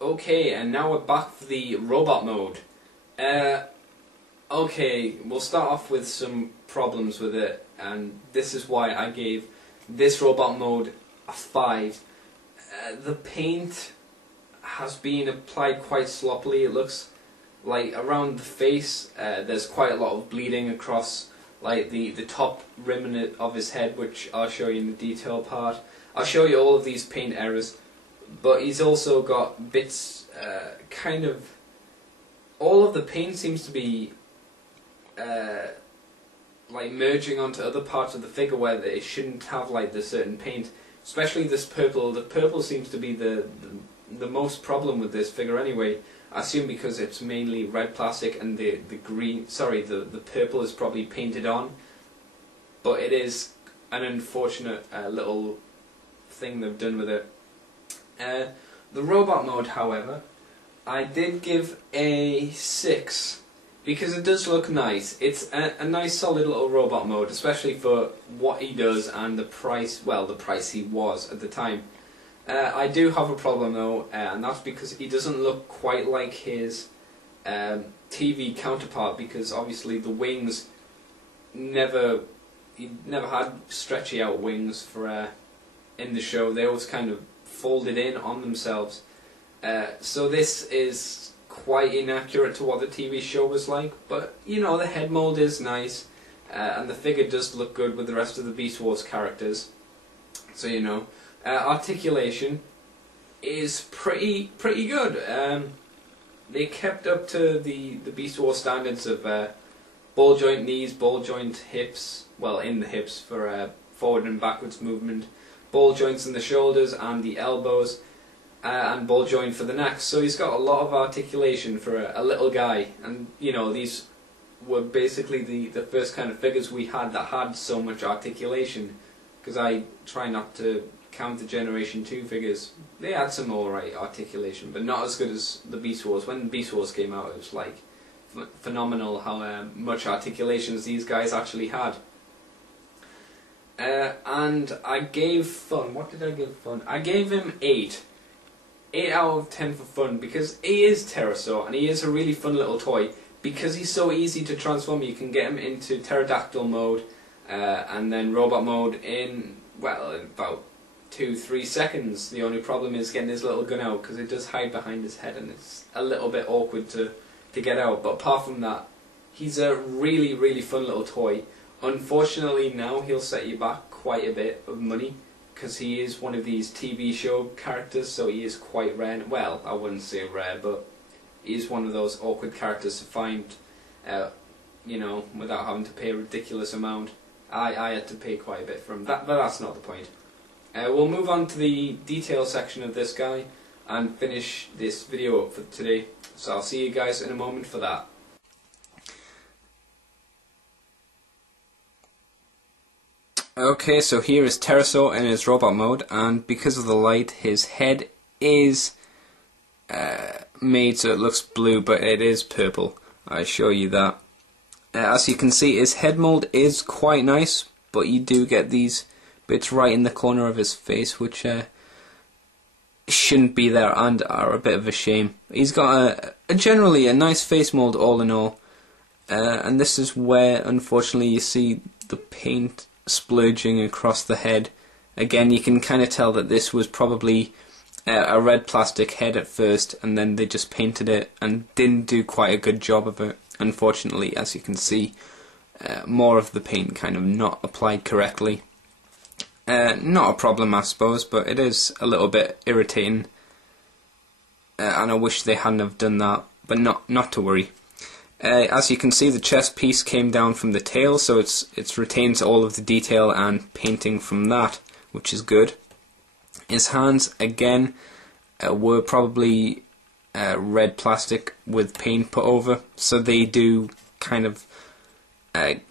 Okay, and now we're back for the robot mode. Okay, we'll start off with some problems with it, and this is why I gave this robot mode a 5. The paint has been applied quite sloppily. It looks like around the face there's quite a lot of bleeding across like the top rim of his head, which I'll show you in the detail part. I'll show you all of these paint errors, but he's also got bits, kind of, all of the paint seems to be like merging onto other parts of the figure where it shouldn't have like the certain paint, especially this purple. The purple seems to be the most problem with this figure anyway. I assume because it's mainly red plastic and the green, sorry, the purple is probably painted on, but it is an unfortunate little thing they've done with it. The robot mode, however, I did give a 6 because it does look nice. It's a nice solid little robot mode, especially for what he does and the price, well, the price he was at the time. I do have a problem though, and that's because he doesn't look quite like his TV counterpart, because obviously the wings he never had stretchy out wings for in the show. They always kind of folded in on themselves. So this is quite inaccurate to what the TV show was like, but you know, the head mold is nice, and the figure does look good with the rest of the Beast Wars characters. So you know. Articulation is pretty good. They kept up to the Beast Wars standards of ball joint knees, ball joint hips, well, in the hips for forward and backwards movement, ball joints in the shoulders and the elbows, and ball joint for the neck. So he's got a lot of articulation for a little guy, and you know, these were basically the first kind of figures we had that had so much articulation, because I try not to count the Generation 2 figures. They had some alright articulation, but not as good as the Beast Wars. When Beast Wars came out, it was like phenomenal how much articulations these guys actually had. And I gave Fun, what did I give Fun? I gave him 8. 8 out of 10 for Fun, because he is Terrorsaur, and he is a really fun little toy. Because he's so easy to transform, you can get him into pterodactyl mode, and then robot mode in, well, in about 2-3 seconds. The only problem is getting his little gun out, because it does hide behind his head and it's a little bit awkward to get out. But apart from that, he's a really fun little toy. Unfortunately now he'll set you back quite a bit of money, because he is one of these TV show characters, so he is quite rare. Well, I wouldn't say rare, but he is one of those awkward characters to find, you know, without having to pay a ridiculous amount. I had to pay quite a bit for him, but that's not the point. We'll move on to the detail section of this guy and finish this video up for today. So I'll see you guys in a moment for that. Okay, so here is Terrorsaur in his robot mode, and because of the light, his head is made so it looks blue, but it is purple. I assure you that. As you can see, his head mold is quite nice, but you do get these bits right in the corner of his face which shouldn't be there and are a bit of a shame. He's got a generally a nice face mold all in all, and this is where unfortunately you see the paint splurging across the head. Again, you can kind of tell that this was probably a red plastic head at first, and then they just painted it and didn't do quite a good job of it. Unfortunately, as you can see, more of the paint kind of not applied correctly. Not a problem, I suppose, but it is a little bit irritating, and I wish they hadn't have done that, but not to worry. As you can see, the chest piece came down from the tail, so it retains all of the detail and painting from that, which is good. His hands, again, were probably red plastic with paint put over, so they do kind of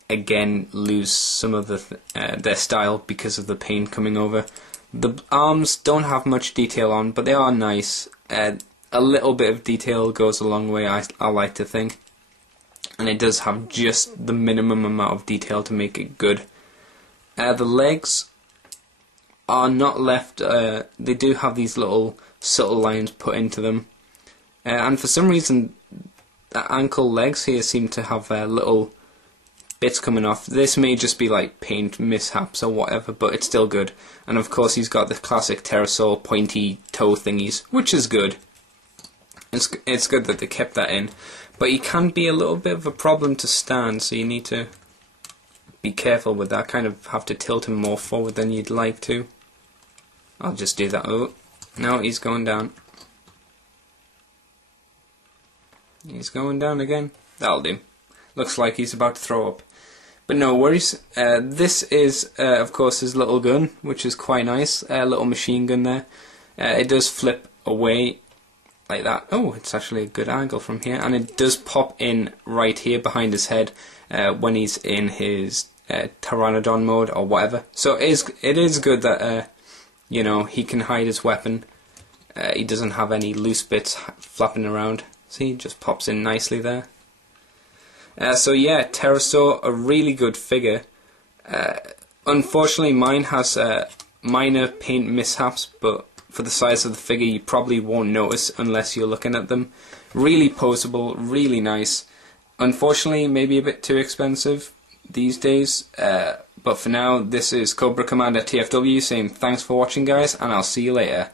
again lose some of their style because of the paint coming over. The arms don't have much detail on, but they are nice. A little bit of detail goes a long way, I like to think, and it does have just the minimum amount of detail to make it good. The legs are not left, they do have these little subtle lines put into them, and for some reason the ankle legs here seem to have little bits coming off. This may just be like paint mishaps or whatever, but it's still good. And of course he's got the classic Terrorsaur pointy toe thingies, which is good. It's good that they kept that in, but he can be a little bit of a problem to stand, so you need to be careful with that. Kind of have to tilt him more forward than you'd like to. I'll just do that. Oh, no, he's going down. He's going down again. That'll do. Looks like he's about to throw up. But no worries. This is, of course, his little gun, which is quite nice. A little machine gun there. It does flip away like that. Oh, it's actually a good angle from here. And it does pop in right here behind his head when he's in his Pteranodon mode or whatever. So it is good that, you know, he can hide his weapon. He doesn't have any loose bits flapping around. See, it just pops in nicely there. So yeah, Terrorsaur, a really good figure. Unfortunately, mine has minor paint mishaps, but for the size of the figure, you probably won't notice unless you're looking at them. Really poseable, really nice. Unfortunately, maybe a bit too expensive these days. But for now, this is Cobra Commander TFW saying thanks for watching, guys, and I'll see you later.